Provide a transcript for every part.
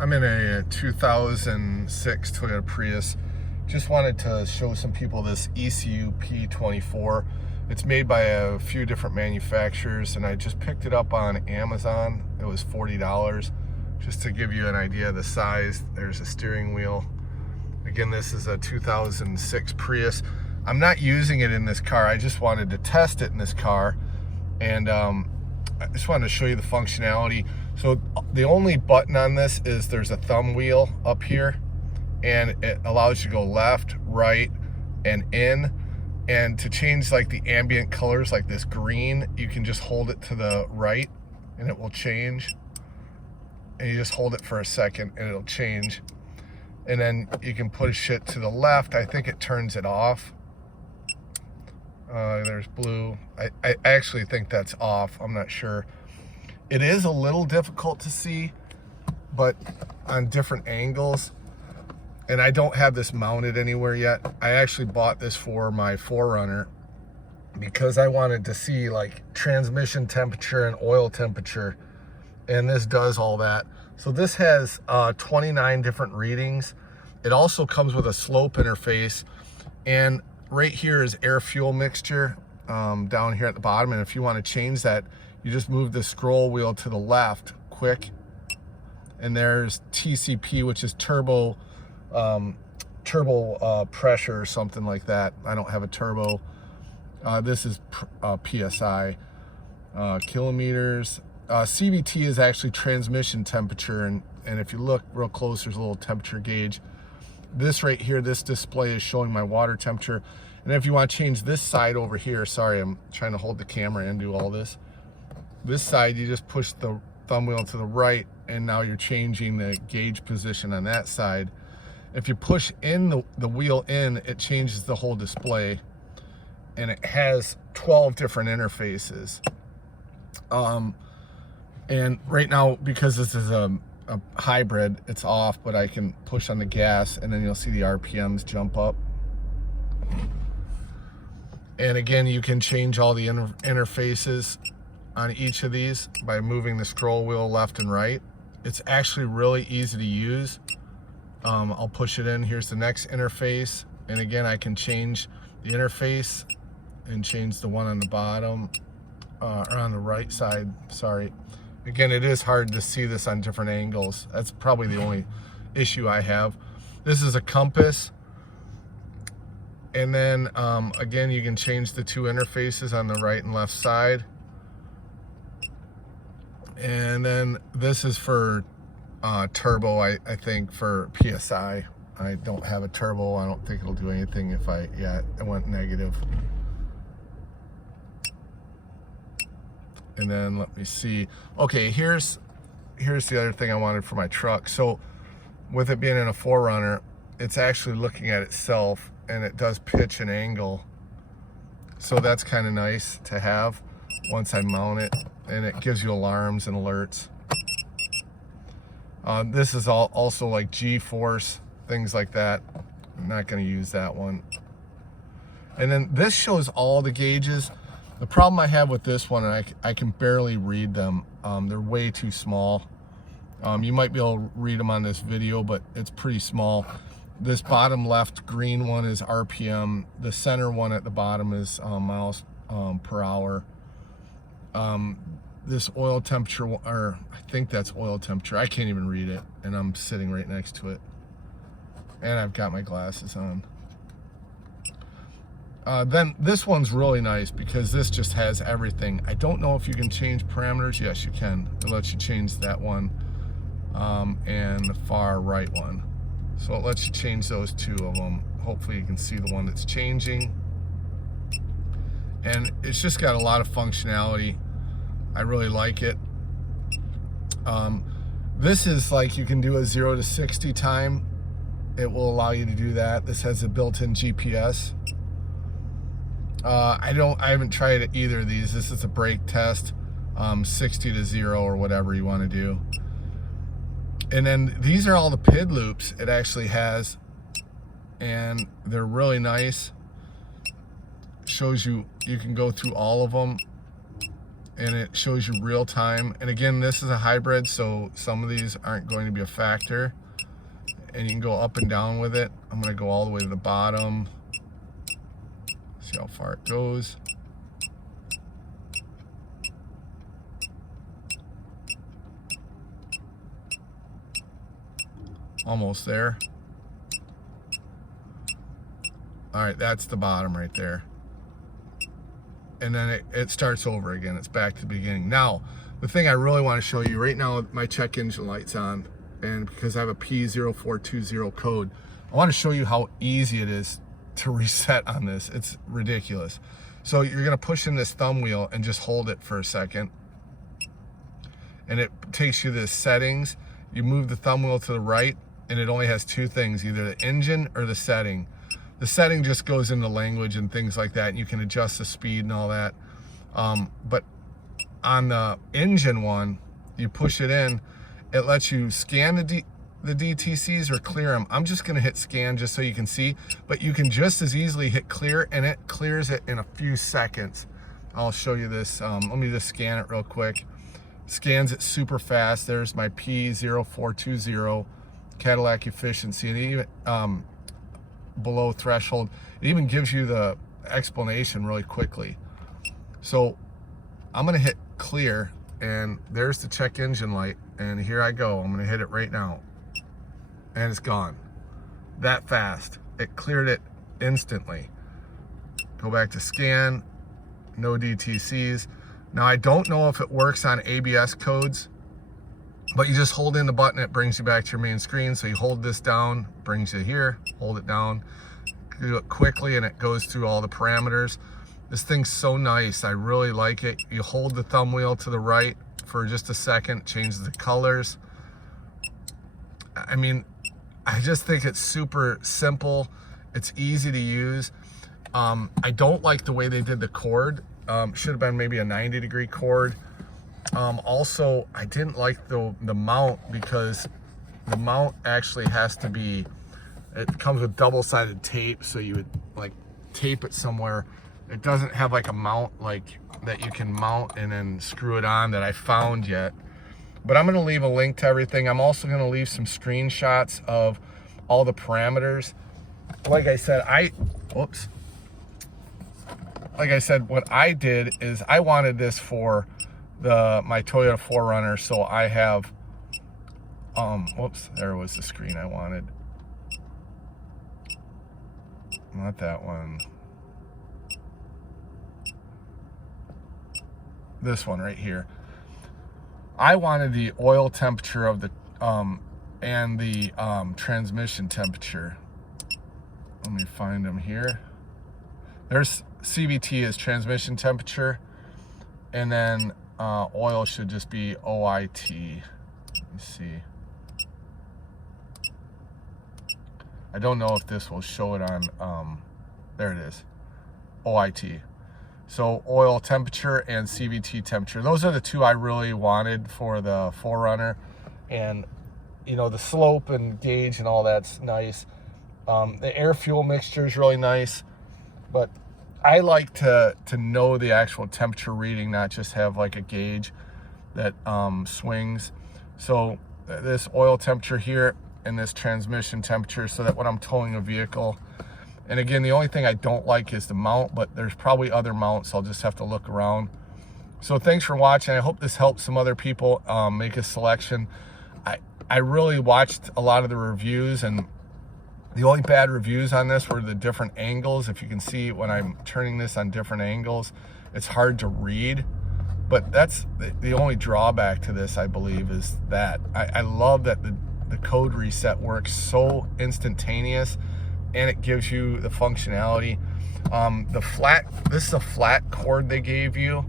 I'm in a 2006 Toyota Prius. Just wanted to show some people this ECU P24. It's made by a few different manufacturers, and I just picked it up on Amazon. It was $40. Just to give you an idea of the size, there's a steering wheel. Again, this is a 2006 Prius. I'm not using it in this car. I just wanted to test it in this car, and I just wanted to show you the functionality. So the only button on this is there's a thumb wheel up here, and it allows you to go left, right, and in. And to change like the ambient colors, like this green, you can just hold it to the right and it will change. And you just hold it for a second and it'll change. And then you can push it to the left. I think it turns it off. There's blue. I actually think that's off. I'm not sure. It is a little difficult to see, but on different angles. And I don't have this mounted anywhere yet. I actually bought this for my 4Runner because I wanted to see like transmission temperature and oil temperature. And this does all that. So this has 29 different readings. It also comes with a slope interface. And right here is air fuel mixture down here at the bottom. And if you want to change that, you just move the scroll wheel to the left quick. And there's TCP, which is turbo pressure or something like that. I don't have a turbo. This is PSI, kilometers. CVT is actually transmission temperature, and if you look real close, there's a little temperature gauge. This right here, this display is showing my water temperature. And if you want to change this side over here, sorry, I'm trying to hold the camera and do all this. This side, you just push the thumb wheel to the right, and now you're changing the gauge position on that side. If you push in the wheel in, it changes the whole display, and it has 12 different interfaces. And right now, because this is a hybrid, it's off, but I can push on the gas and then you'll see the RPMs jump up. And again, you can change all the interfaces on each of these by moving the scroll wheel left and right. It's actually really easy to use. I'll push it in. Here's the next interface. And again, I can change the interface and change the one on the bottom, or on the right side, sorry. Again, it is hard to see this on different angles. That's probably the only issue I have. This is a compass. And then, again, you can change the two interfaces on the right and left side. And then this is for turbo, I think, for PSI. I don't have a turbo. I don't think it'll do anything if it went negative. And then let me see. Okay, here's the other thing I wanted for my truck. So with it being in a 4Runner, it's actually looking at itself, and it does pitch and angle. So that's kind of nice to have once I mount it, and it gives you alarms and alerts. This is also like G-force, things like that. I'm not going to use that one. And then this shows all the gauges. The problem I have with this one, and I can barely read them. They're way too small. You might be able to read them on this video, but it's pretty small. This bottom left green one is RPM. The center one at the bottom is miles per hour. This oil temperature, or I think that's oil temperature. I can't even read it, and I'm sitting right next to it. And I've got my glasses on. Then this one's really nice because this just has everything. I don't know if you can change parameters. Yes, you can. It lets you change that one and the far right one. So it lets you change those two of them. Hopefully you can see the one that's changing. And it's just got a lot of functionality. I really like it. This is like you can do a 0 to 60 time. It will allow you to do that. This has a built-in GPS. I haven't tried either of these. This is a brake test, 60 to 0 or whatever you want to do. And then these are all the PID loops it actually has, and they're really nice. Shows you can go through all of them, and it shows you real time. And again, this is a hybrid, so some of these aren't going to be a factor. And you can go up and down with it. I'm gonna go all the way to the bottom. See how far it goes. Almost there. All right, that's the bottom right there. And then it starts over again. It's back to the beginning. Now, the thing I really want to show you right now, my check engine light's on, and because I have a P2420 code, I want to show you how easy it is to reset on this. It's ridiculous. So you're going to push in this thumb wheel and just hold it for a second. And it takes you to the settings. You move the thumb wheel to the right, and it only has two things, either the engine or the setting. The setting just goes into language and things like that, and you can adjust the speed and all that. But on the engine one, you push it in, it lets you scan the DTCs or clear them. I'm just gonna hit scan just so you can see, but you can just as easily hit clear, and it clears it in a few seconds. I'll show you this. Let me just scan it real quick. Scans it super fast. There's my P0420 Cadillac efficiency, and even below threshold. It even gives you the explanation really quickly. So I'm gonna hit clear, and there's the check engine light, and here I go. I'm gonna hit it right now, and it's gone. That fast. It cleared it instantly. Go back to scan, no DTCs. Now I don't know if it works on ABS codes, but you just hold in the button, it brings you back to your main screen. So you hold this down, brings you here, hold it down, do it quickly, and it goes through all the parameters. This thing's so nice, I really like it. You hold the thumb wheel to the right for just a second, changes the colors. I mean, I just think it's super simple. It's easy to use. I don't like the way they did the cord. Should have been maybe a 90-degree cord. Also, I didn't like the mount, because the mount actually has to be, it comes with double-sided tape, so you would like tape it somewhere. It doesn't have like a mount like that you can mount and then screw it on that I found yet. But I'm gonna leave a link to everything. I'm also gonna leave some screenshots of all the parameters. Like I said, like I said, what I did is I wanted this for my Toyota 4Runner, so I have, whoops, there was the screen I wanted. Not that one. This one right here. I wanted the oil temperature of the, and the transmission temperature. Let me find them here. There's CVT is transmission temperature, and then oil should just be OIT. Let me see. I don't know if this will show it on, there it is, OIT. So oil temperature and CVT temperature. Those are the two I really wanted for the 4Runner. And, you know, the slope and gauge and all that's nice. The air fuel mixture is really nice, but I like to know the actual temperature reading, not just have like a gauge that swings. So this oil temperature here and this transmission temperature, so that when I'm towing a vehicle, and again, the only thing I don't like is the mount, but there's probably other mounts. I'll just have to look around. So thanks for watching. I hope this helps some other people make a selection. I really watched a lot of the reviews, and the only bad reviews on this were the different angles. If you can see when I'm turning this on different angles, it's hard to read. But that's the only drawback to this, I believe, is that I love that the code reset works so instantaneous, and it gives you the functionality. This is a flat cord they gave you,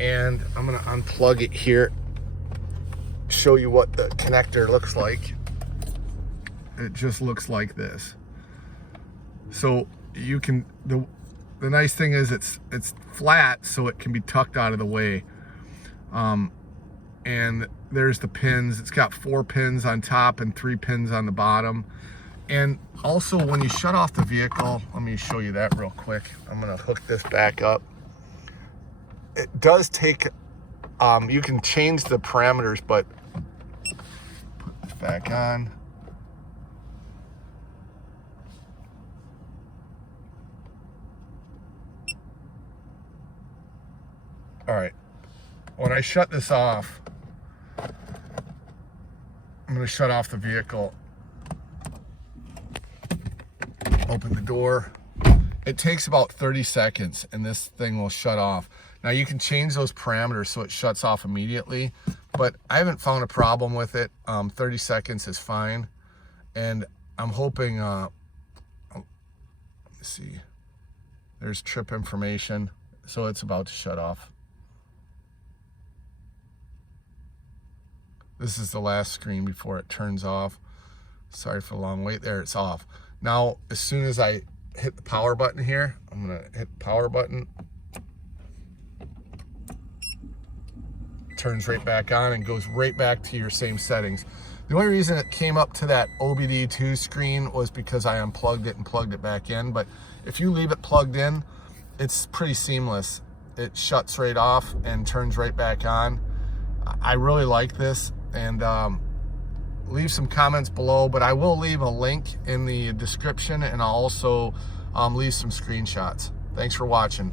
and I'm gonna unplug it here, show you what the connector looks like. It just looks like this. So you can, the nice thing is it's flat, so it can be tucked out of the way. And there's the pins. It's got 4 pins on top and 3 pins on the bottom. And also, when you shut off the vehicle, let me show you that real quick. I'm gonna hook this back up. It does take You can change the parameters, but put this back on. All right, when I shut this off, I'm gonna shut off the vehicle. Open the door. It takes about 30 seconds and this thing will shut off. Now you can change those parameters so it shuts off immediately, but I haven't found a problem with it. 30 seconds is fine. And I'm hoping, let me see, there's trip information. So it's about to shut off. This is the last screen before it turns off. Sorry for the long wait there, it's off. Now, as soon as I hit the power button here, I'm gonna hit the power button. It turns right back on and goes right back to your same settings. The only reason it came up to that OBD2 screen was because I unplugged it and plugged it back in, but if you leave it plugged in, it's pretty seamless. It shuts right off and turns right back on. I really like this, and leave some comments below, but I will leave a link in the description, and I'll also leave some screenshots. Thanks for watching.